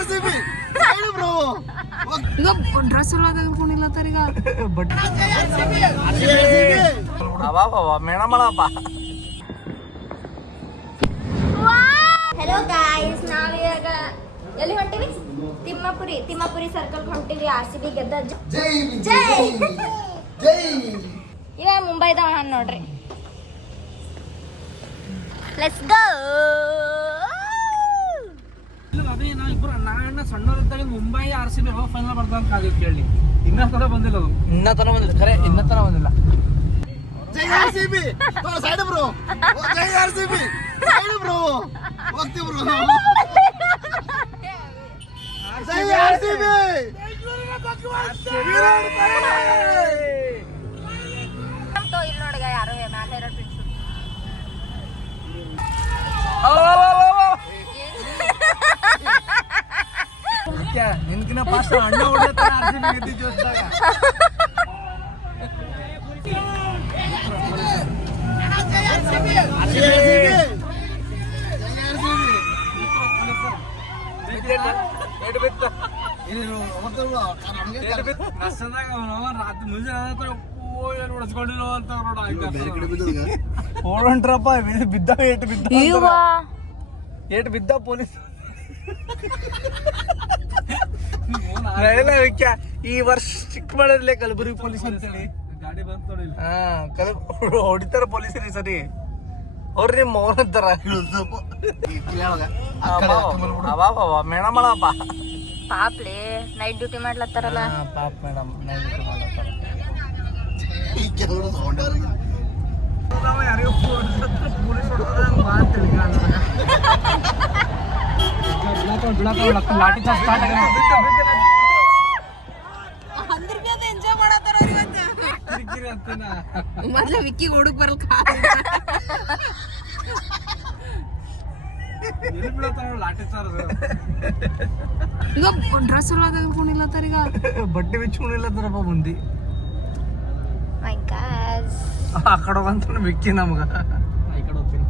RCB bro ಈಗ dress ಎಲ್ಲ ತೆಗೆದುಕೊಂಡಿಲ್ಲ ಈಗ ಬಟ್ ಮೇಣಮಳಪ್ಪ. ಹಲೋ ಗಾಯ್ಸ್, ನಾವೀಗ ಎಲ್ಲಿ ಹೊಂಟಿವಿ? ತಿಮ್ಮಾಪುರಿ ಸರ್ಕಲ್ ಹೊಂಟಿವಿ. RCB ಗೆದ್ದ. ಜೈ ಜೈ ಜೈ. ಇವ ಮುಂಬೈದವ ನಾನು ನೋಡ್ರಿ. Let's go. ಅದೇ ನಾ ಇಬ್ಬರು ಅಣ್ಣ ಸಣ್ಣವರಿದ್ದಾಗ ಮುಂಬೈ RCB ಫೈನಲ್ ಬರ್ತಾವ ಅಂತ ಕಾದಿತ್ತು ಕೇಳಿ. ಇನ್ನತನ ಬಂದಿಲ್ಲ ಅದು. ಇನ್ನತನ ಬಂದಿಲ್ಲ. ಜೈ RCB ಸೈಡ್ ಬ್ರೋ. ಜೈ RCB ಸೈಡ್ ಬ್ರೋ. ಹೋಗ್ತಿ ಬ್ರೋ. ಜೈ RCB. ಇಲ್ಲಿ ನೋಡಿಗ ಯಾರು ಮ್ಯಾಲೆ ಇರೋ ಫ್ರೆಂಡ್ಸ್. ನಿನ್ಕಿನ ಪಾಸ್ ಅಣ್ಣ ಹೊಡೆಯುತ್ತಾರೆ RCB ಗೆದ್ದಿದ್ದು ಜೋಸ್ದಾಗ. ಓಡಂಟ್ರಪ್ಪ ಬಿದ್ದ ಏಟು ಬಿದ್ದ ಪೊಲೀಸ್. ಈ ವರ್ಷ ಚಿಕ್ಕಬಳ್ಳಾರಲ್ಲೇ ಕಲಬುರಗಿ ಪೊಲೀಸ್ ಅಂತೇಳಿ ಗಾಡಿ ಬಂತು ನೋಡಿ. ಹೊಡಿತಾರ ಪೊಲೀಸರಿ ಸರಿ. ಅವ್ರಿ ಮೌನ ಅಂತಾರ. ಮೇಣಮಳಪ್ಪ ಪಾಪ್ಲೆ ನೈಟ್ ಡ್ಯೂಟಿ ಮಾಡ್ಲತ್ತಾರಲ್ಲ. ಪಾಪ ಮೇಡಮ್ ಲಾಠಿ ಚಾರ್ಜ್ ಸ್ಟಾರ್ಟ್ ಮೊದ್ಲ ವಿಕ್ಕಿ ಹುಡುಕ್ ಬರಲ್ ಲಾಠಿ ಚಾರ್ಜ್. ಈಗ ಡ್ರೆಸ್ ಎಲ್ಲ ತೆಗೆದುಕೊಂಡಿಲ್ಲ ಈಗ ಬಟ್ಟೆ ಬಿಚ್ಕೊಂಡಿಲ್ಲತ್ತಾರಪ್ಪ ಮಂದಿ. ಮೈ ಗಾಯ್ಸ್, ಆ ಕಡೆ ಬಂತ ಬಿಕ್ಕಿ ನಮ್ಗ. ಈ ಕಡೆ ಹೋಗ್ತೀನಿ.